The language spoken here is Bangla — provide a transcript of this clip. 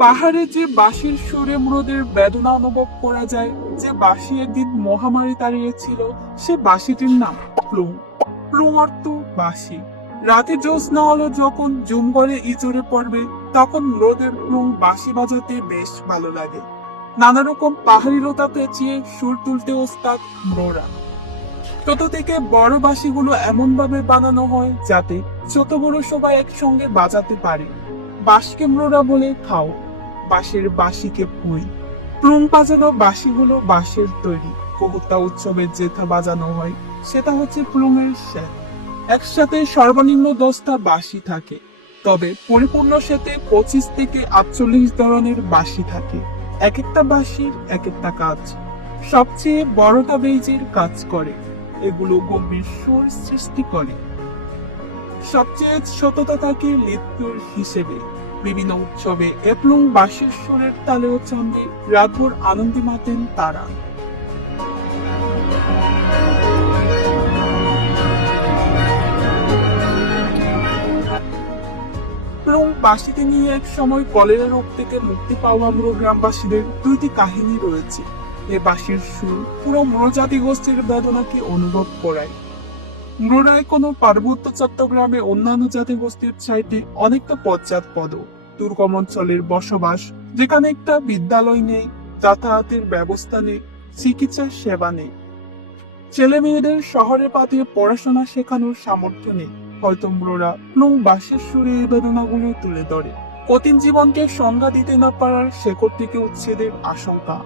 পাহাড়ে যে বাঁশির সুরে মৃদের বেদনা অনুভব করা যায়, যে বাঁশি একদিন মহামারী তাড়িয়েছিল, সে বাঁশিটির নাম প্লুম। প্লুম অর্থ বাঁশি। রাতে জ্যোৎস্না হলো যখন জুম করে ইঁচড়ে পড়বে, তখন মৃদের প্লুম বাঁশি বাজাতে বেশ ভালো লাগে। নানা রকম পাহাড়ি লতা পেঁচিয়ে সুর তুলতে ওস্তাদ মৃরা। ছোট থেকে বড় বাঁশিগুলো এমন ভাবে বানানো হয় যাতে ছোট বড় সবাই একসঙ্গে বাজাতে পারে। বাঁশকে মৃরা বলে খাও, বাঁশের বাঁশিকে পুই। প্লুম বাজানো বাঁশিগুলো বাঁশের তৈরি। কবুতা উৎসবে যেটা বাজানো হয় সেটা হচ্ছে প্লুমের সেট। একসাথে সর্বনিম্ন 10টা বাঁশি থাকে, তবে পরিপূর্ণ সেটে 25 থেকে 48 ধরনের বাঁশি থাকে। এক একটা বাঁশির এক একটা কাজ। সবচেয়ে বড়টা বেইজের কাজ করে, এগুলো গম্ভীর সুর সৃষ্টি করে। সবচেয়ে ছোটতা থাকে লিত্যুর হিসেবে। বিভিন্ন উৎসবে এবং বাঁশির সুরের তালে ও ছন্দে রাতভর আনন্দে মাতেন তারা। এবং বাঁশিতে নিয়ে এক সময় কলেরা রোগ থেকে মুক্তি পাওয়া মূল গ্রামবাসীদের দুইটি কাহিনী রয়েছে। এ বাঁশির সুর পুরো মৃজাতি গোষ্ঠীর বেদনাকে অনুভব করায়। মৃরায় কোনো পার্বত্য চট্টগ্রামে অন্যান্য জাতিগোষ্ঠীর চাইতে অনেকটা পশ্চাৎপদ। দুর্গম অঞ্চলের বসবাস, যেখানে একটা বিদ্যালয় নেই, যাতায়াতের ব্যবস্থা নেই, চিকিৎসার সেবা নেই, ছেলে মেয়েদের শহরে পাঠিয়ে পড়াশোনা শেখানোর সামর্থ্য নেই। হয়তো মৃরা বাঁশির সুরে এই বেদনাগুলো তুলে ধরে। কঠিন জীবনকে সংজ্ঞা দিতে না পারার শেকড় থেকে উচ্ছেদের আশঙ্কা।